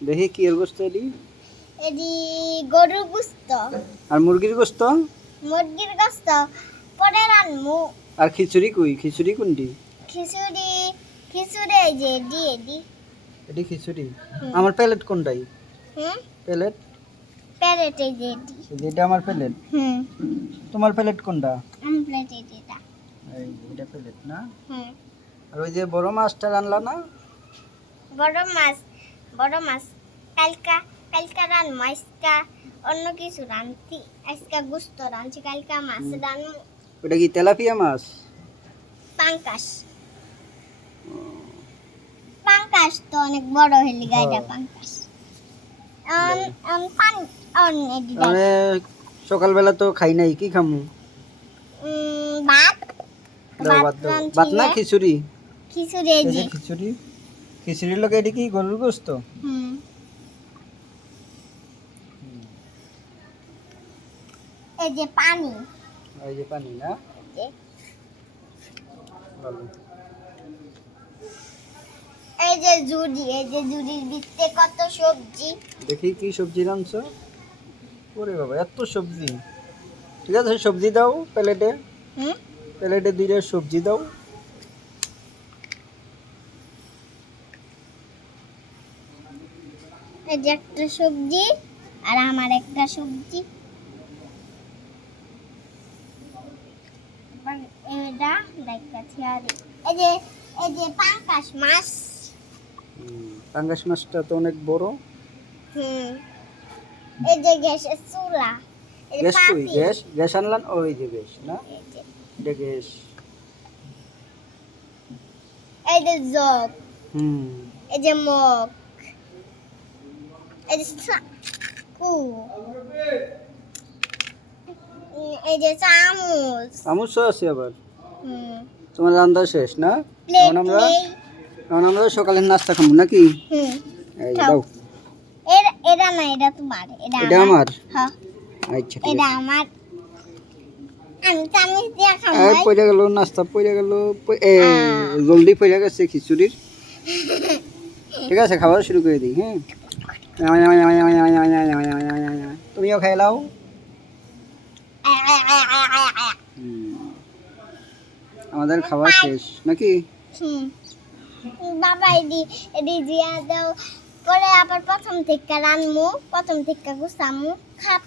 দেখি কি এর গোস্ত এডি? এডি গরুর গোস্ত। আর মুরগির গোস্ত? মুরগির গোস্ত পরে রানমু। আর খিচুড়ি কই? খিচুড়ি কোনটি? খিচুড়ি খিচুড়ি এই যে এডি। এডি খিচুড়ি। আমার প্লেট কোনটাই? হুম প্লেট? প্যারেট এই যে এডি। এটা আমার প্লেট। হুম তোমার প্লেট কোনটা? আমপ্লেট এটা। এই এটা প্লেট না? হুম আর ওই যে বড় মাছটা রান্না না? বড় মাছ কালকা কালকা রানমু আজকা অন্য কিছু রানছি। আজকা গোস্ত রানছি, কালকা মাছ রানমু। ওটা কি তেলাপিয়া মাছ? পাঙ্কাশ পাঙ্কাশ তো অনেক বড় হইলি গাইডা পাঙ্কাশ। পান এডি মানে সকালবেলা তো খাই নাই, কি খামু? ভাত দাও ভাত দাও। ভাত না খিচুড়ি? খিচুড়ি এই এই যে। যে খিচুড়ি। খিচুড়ির লোকে এটি কি গরুর গোস্ত? হুম এই যে পানি। এই যে পানি না? এই ভালো। যে জুড়ির ভিতরে কত সবজি। দেখি কি সবজি রাঁধছো? ওরে বাবা এত সবজি! ঠিক আছে সবজি দাও প্লেটে। হুম প্লেটে দুইটা সবজি দাও। এই যে একটা সবজি আর আমার একটা সবজি। এবার এটা দেখাচ্ছি। আর এই যে পাঙ্কাশ মাছ। পাঙ্গাস মাছটা তো অনেক বড়। হুম এই যে গ্যাসের চুলা। এই যে গ্যাস কই? পাতি। গ্যাস আনলাম ওই যে গ্যাস না? এই যে এটা গ্যাস। জগ। হুম এই যে মগ। এই যে চাকু। এই যে চামচ। চামচও আছে আবার। হুম তোমার রান্না শেষ না? প্লেট এখন আমরা নেই। সকালের নাস্তা খাবো নাকি? হুম এই খাও। দাও। এটা না, এটা তোমার। এটা আমার? হ্যাঁ আচ্ছা ঠিক এটা আছে। আমার। আমি চামচ দিয়ে খাবো। এই পড়ে গেল নাস্তা, পড়ে গেল। জলদি পড়ে গেছে খিচুড়ির। ঠিক আছে খাবার শুরু করে দিই। হ্যাঁ তুমিও খাই লাও। আমাদের খাবার শেষ নাকি? হুম বাবা এডি জিয়া দাও। পরে আবার প্রথম থেকে রানমু, প্রথম থেকে গুছামু।